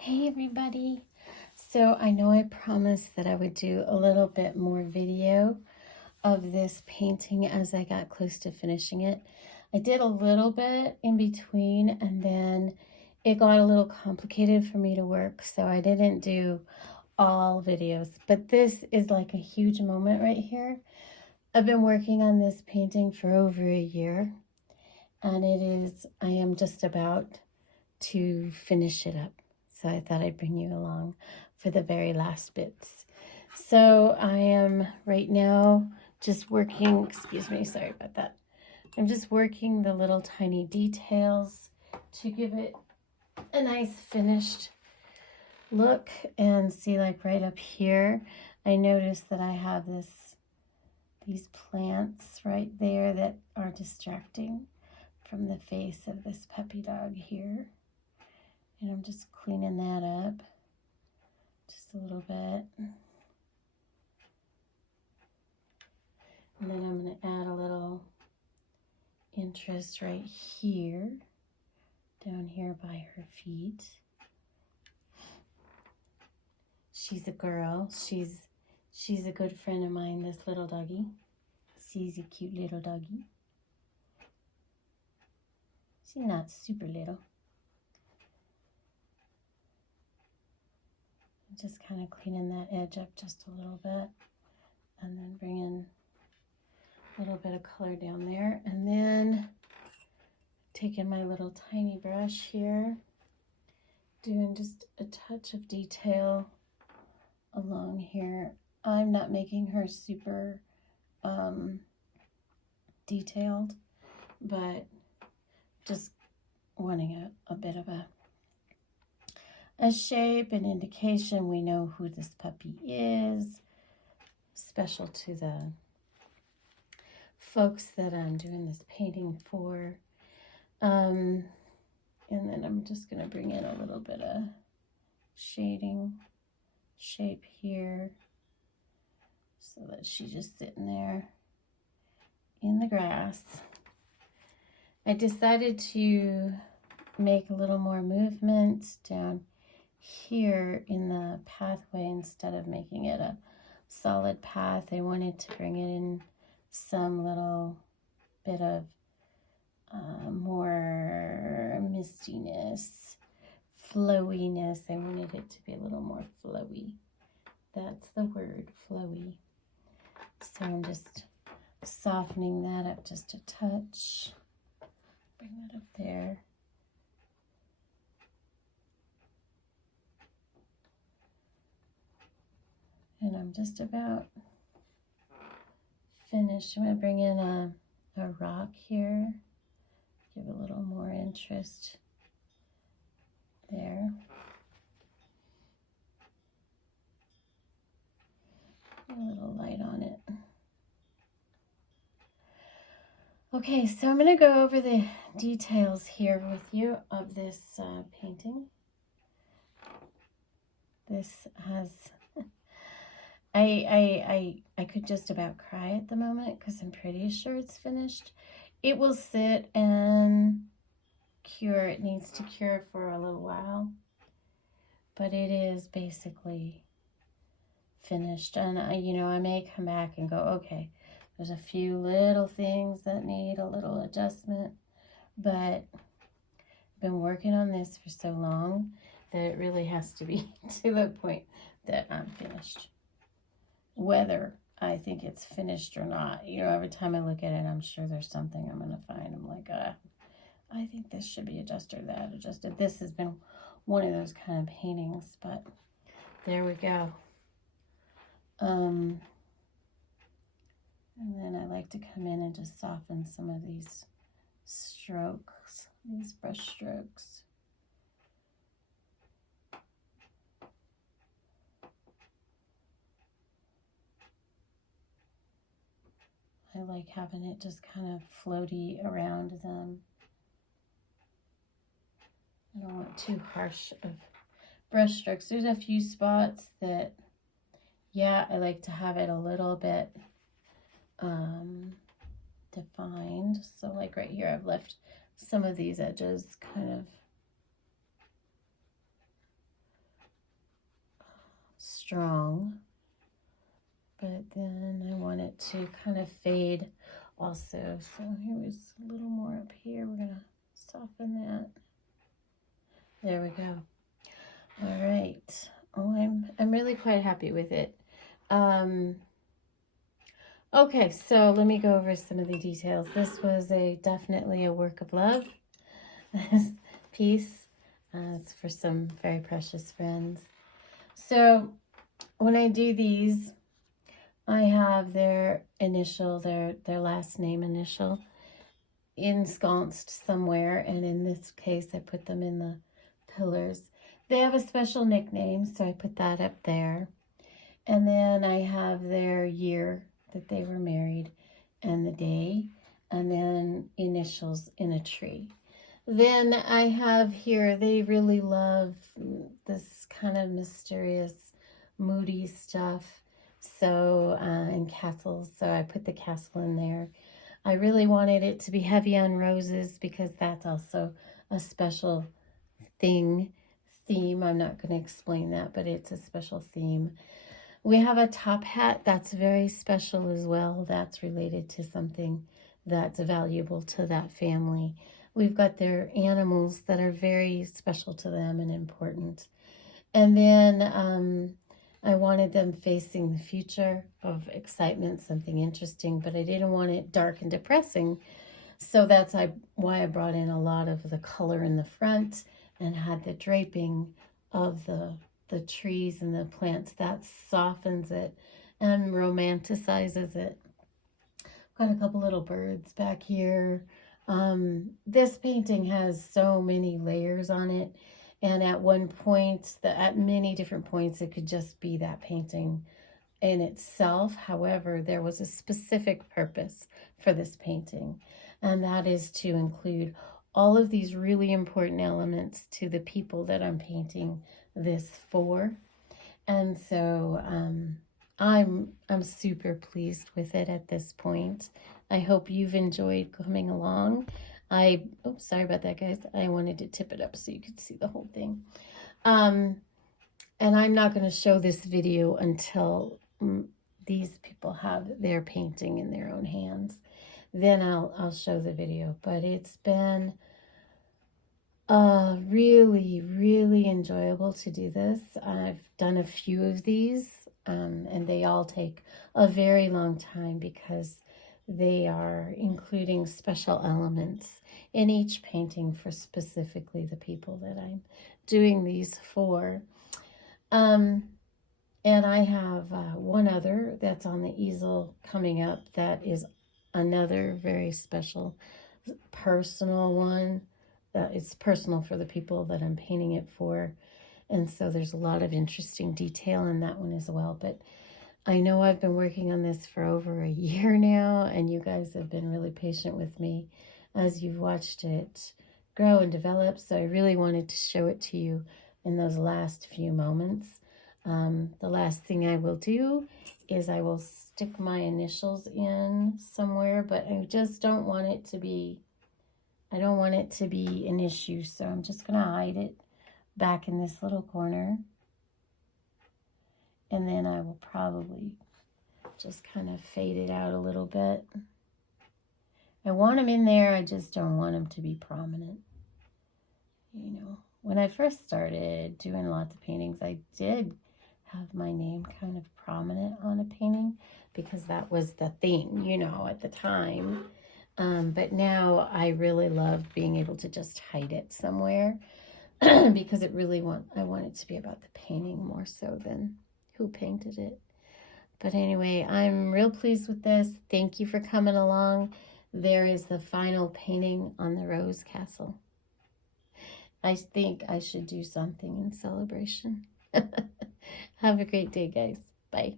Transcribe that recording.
Hey everybody. So I know I promised that I would do a little bit more video of this painting as I got close to finishing it. I did a little bit in between and then it got a little complicated for me to work, so I didn't do all videos, but this is like a huge moment right here. I've been working on this painting for over a year and I am just about to finish it up. So I thought I'd bring you along for the very last bits. So I am right now just working, excuse me, sorry about that. I'm just working the little tiny details to give it a nice finished look. And see, like right up here, I noticed that I have these plants right there that are distracting from the face of this puppy dog here. And I'm just cleaning that up just a little bit. And then I'm going to add a little interest right here, down here by her feet. She's a girl. She's a good friend of mine, this little doggy. She's a cute little doggy. She's not super little. Just kind of cleaning that edge up just a little bit, and then bringing a little bit of color down there, and then taking my little tiny brush here, doing just a touch of detail along here. I'm not making her super detailed, but just wanting a bit of a shape, an indication we know who this puppy is, special to the folks that I'm doing this painting for. And then I'm just going to bring in a little bit of shading shape here so that she's just sitting there in the grass. I decided to make a little more movement down here in the pathway instead of making it a solid path. I wanted to bring it in some little bit of more mistiness, flowiness. I wanted it to be a little more flowy. That's the word, flowy. So I'm just softening that up just a touch. Bring that up there. And I'm just about finished. I'm going to bring in a rock here. Give a little more interest there. A little light on it. Okay, so I'm going to go over the details here with you of this painting. This has, I could just about cry at the moment because I'm pretty sure it's finished. It will sit and cure. It needs to cure for a little while, but it is basically finished. And I may come back and go, okay, there's a few little things that need a little adjustment, but I've been working on this for so long that it really has to be to the point that I'm finished. Whether I think it's finished or not, every time I look at it, I'm sure there's something I'm going to find. I'm like, I think this should be adjusted, that adjusted. This has been one of those kind of paintings, but there we go. And then I like to come in and just soften some of these strokes, these brush strokes. I like having it just kind of floaty around them. I don't want too harsh of brush strokes. There's a few spots that, yeah, I like to have it a little bit defined. So like right here, I've left some of these edges kind of strong. But then I want it to kind of fade also. So here's a little more up here. We're going to soften that. There we go. All right. Oh, I'm really quite happy with it. Okay, so let me go over some of the details. This was definitely a work of love. This piece. It's for some very precious friends. So when I do these, I have their initial, their last name initial ensconced somewhere, and in this case I put them in the pillars. They have a special nickname, so I put that up there. And then I have their year that they were married and the day, and then initials in a tree. Then I have here, they really love this kind of mysterious, moody stuff. So, and castles, so I put the castle in there. I really wanted it to be heavy on roses because that's also a special theme. I'm not going to explain that, but it's a special theme. We have a top hat that's very special as well. That's related to something that's valuable to that family. We've got their animals that are very special to them and important. And then I wanted them facing the future of excitement, something interesting, but I didn't want it dark and depressing. So that's why I brought in a lot of the color in the front and had the draping of the trees and the plants. That softens it and romanticizes it. Got a couple little birds back here. This painting has so many layers on it, and at one point, at many different points, it could just be that painting in itself. However, there was a specific purpose for this painting, and that is to include all of these really important elements to the people that I'm painting this for. And so I'm super pleased with it at this point. I hope you've enjoyed coming along. Sorry about that, guys. I wanted to tip it up so you could see the whole thing. And I'm not going to show this video until these people have their painting in their own hands. Then I'll show the video. But it's been really, really enjoyable to do this. I've done a few of these, and they all take a very long time because they are including special elements in each painting for specifically the people that I'm doing these for. And I have one other that's on the easel coming up that is another very special personal one. It's personal for the people that I'm painting it for. And so there's a lot of interesting detail in that one as well. But I know I've been working on this for over a year now, and you guys have been really patient with me as you've watched it grow and develop. So I really wanted to show it to you in those last few moments. The last thing I will do is I will stick my initials in somewhere, but I just don't want it to be, I don't want it to be an issue. So I'm just going to hide it back in this little corner. And then I will probably just kind of fade it out a little bit. I want them in there, I just don't want them to be prominent. You know, when I first started doing lots of paintings, I did have my name kind of prominent on a painting because that was the thing, you know, at the time. But now I really love being able to just hide it somewhere because I want it to be about the painting more so than who painted it. But anyway, I'm real pleased with this. Thank you for coming along. There is the final painting on the Rose Castle. I think I should do something in celebration. Have a great day, guys. Bye.